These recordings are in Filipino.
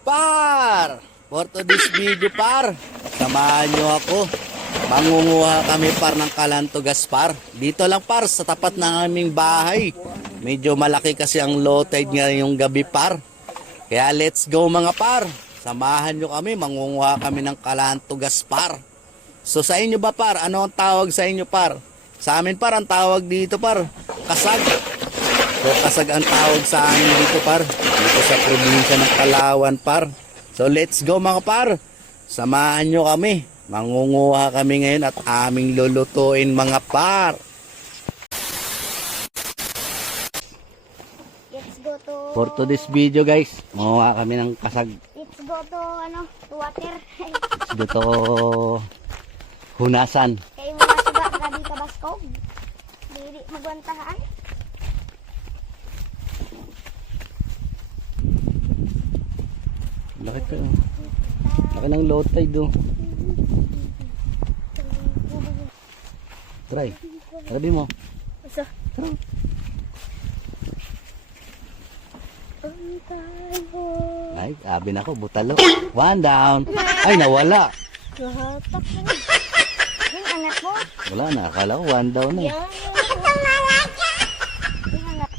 Par, for today's video par, samahan nyo ako. Mangunguha kami par ng kalantugas par. Dito lang par, sa tapat ng aming bahay. Medyo malaki kasi ang low tide ngayong gabi par. Kaya let's go mga par. Samahan nyo kami, mangunguha kami ng kalantugas par. So sa inyo ba par, ano ang tawag sa inyo par? Sa amin par, ang tawag dito par, kasag. So kasag ang tawag sa amin dito par, dito sa probinsya ng Palawan par. So let's go mga par, samahan nyo kami. Mangunguha kami ngayon at aming lulutuin mga par. Let's go to... For today's video guys, mangunguha kami ng kasag. Let's go to, to water. Let's go to hunasan. Kayo mga suga, grabe ka baskog. Dili magwantahan. Laki ka. Laki ng low tide do. Try. Sabi mo. Isa. Tara. Ay, sabi na ako, butalo. One down. Ay, nawala. Lahatak na. Yung angat mo. Wala na, akala ko one down na. Yung angat.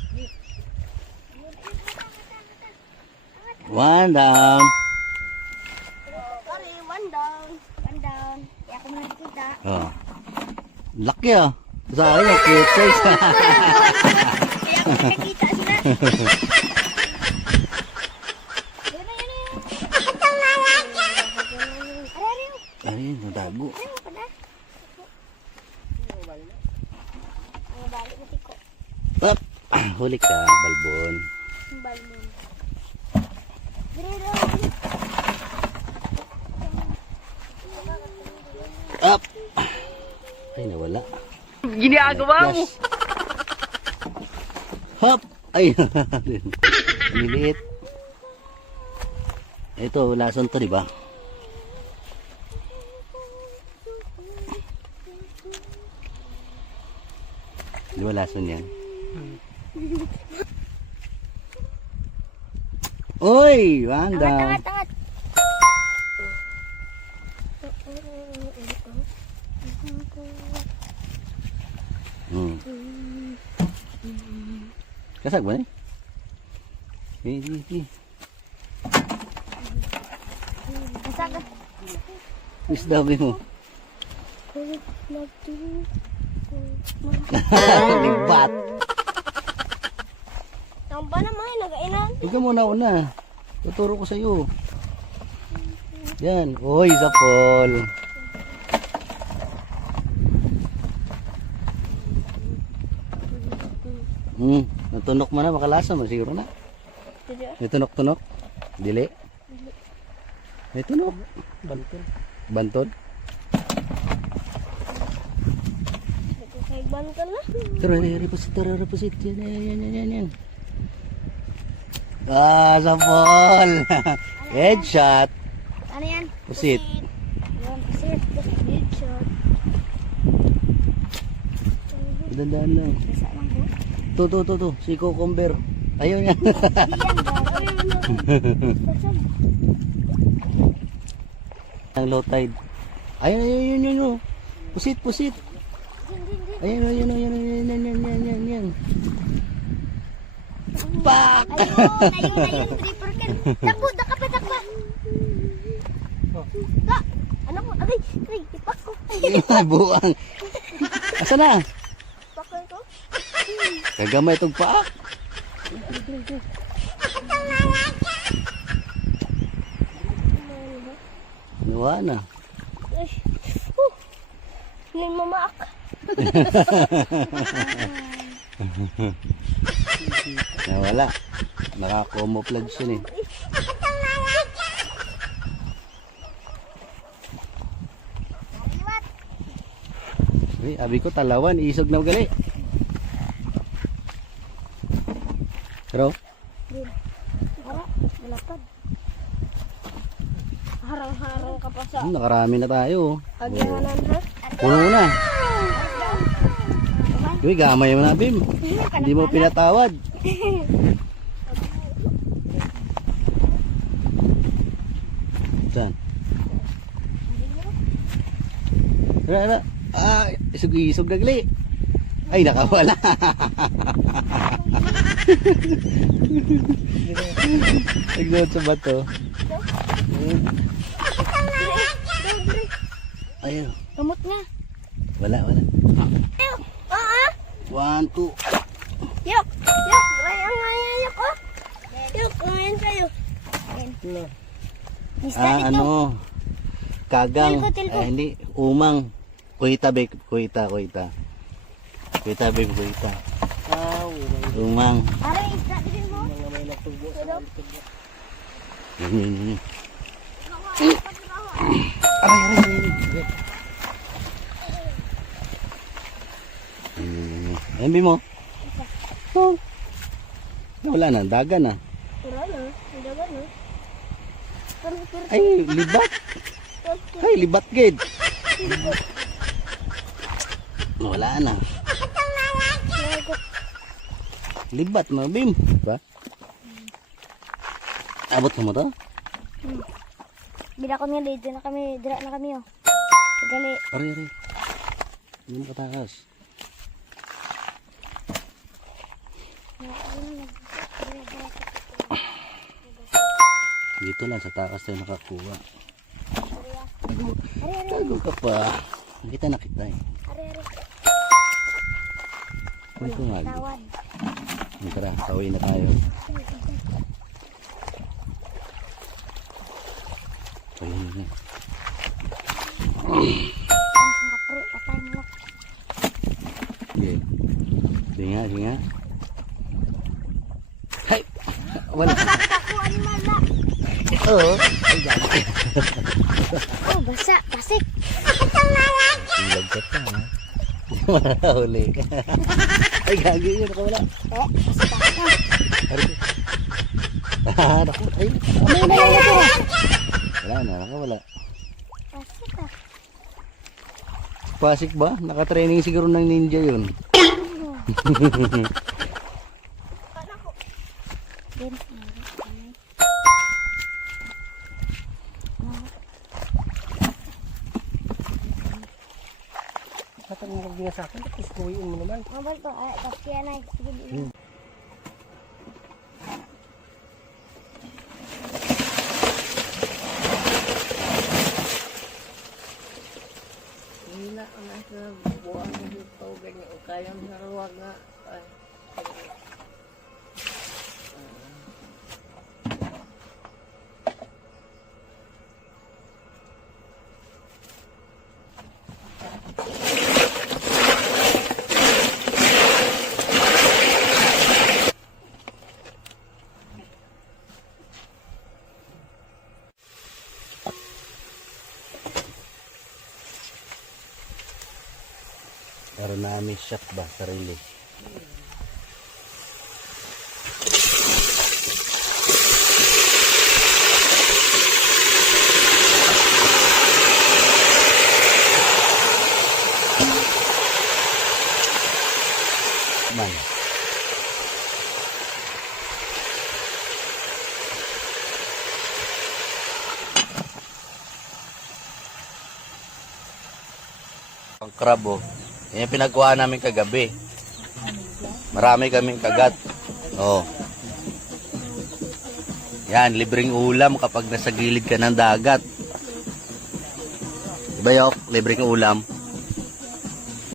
One down. Sorry, one down. One down. Kaya ako nakikita. Oh. Laki ah. Sa akin yung cute size. Kaya ako nakikita sila. Yun na, yun na, yun. Ari, Ay, natago. ari mo pa na. Ang balik na tiko. Up. Huli ka, balbon. Ang balmon. Dili lang. Up. Ay, nawala. Ginagawa mo. Hop. Ay, liliit. Ito, lason to, di ba? Di ba lason yan? Uy! Wanda! Angat, angat. Hmm. Kasag ba eh? Hindi. Kasag. Miss dabi mo. Libat. Ang ba naman, nagainan? Huwag ka muna una. Tuturo ko sa iyo. Yan. Uy, sapol. Natunok mo na, makalasa mo. Siguro na. May tunok-tunok. Dili. May tunok. Bantod. Bantod. Kaiban ka na. Reposit. Yan. Ah, sapol. Headshot. Ano yan? Pusit. Yan, pusit. Good shot. Dandaan lang. Basa lang ko. To. Si cucumber. Ayun yan. Diyan ba? Ang low tide. Ayun. Pusit. Ayun. Yan. Pak! Ayun. Tripper ka. Takbo, takpa. Ano mo? Aray, ipak ko. Buang. Asa na? Ipak ko ito. Kagamay itong paak. Nawa na. Hindi mamaak. Nawala. Naka-camouflage yun eh. Uy, abi ko talawan. Isog na gali. Pero, Ara, malapad. Harang-harang ka pa sa nakarami na tayo. agyanan ha. Puno na. Uy, gamay mo na, Bim. Hindi mo pinatawad. Saan? Wala. Isog-isog nagli. Ay, nakawala. Nagdoon sa bato. Ayun. Gamot nga. Wala. One, two. Yok. Ayok ko. Yok, ngayon tayo. Ano? Kagang. Tilko. Hindi. Umang. Kuita, babe. Kuita. Kuita, babe. Kuita. Umang. Aray, isda din mo. Aray. Ayun, mo. Oh. Wala na. Daga na. Wala na. Hindi ba na? Ay, libat. Ay, libat, gid. Wala na. Libat mo, Bim. Ba? Abot mo to? Bila ko nga dito na kami, dira na kami oh. Gali. Ari. Hindi mo katakas. Dito lang sa takas tayo nakakuha. Tago ka pa. Nakita na kita eh. Ari. Kunin ko nga. Tawad. Tara, kawin na tayo. Kawin na. Ang kapre, patay mo lang. Okay. Singa. Hay! Wala. Ako, animal na. Oo. Oh, basa, pasik. Ilag ka pa ha. Huli. Ay, gagi yun. Nakawala. Basa ka. Naku. Ay. Wala na. Nakawala. Pasik ka. Pasik ba? Nakatraining siguro ng ninja yun. Din. Patang mo din sa akin, tapos kuwiin mo naman. Mabal to, ay, tapos kaya na. Sige, di. Hila ang nasa buwan mo dito, ganyan, o kayang narawag nga. Ay, Para namin shot ba? Sarili. Man. Ang krabo. Yan yung pinagkuha namin kagabi. Marami kaming kagat. Oh. Yan, libreng ulam kapag nasa gilid ka ng dagat. Diba, Yok? Libreng ulam.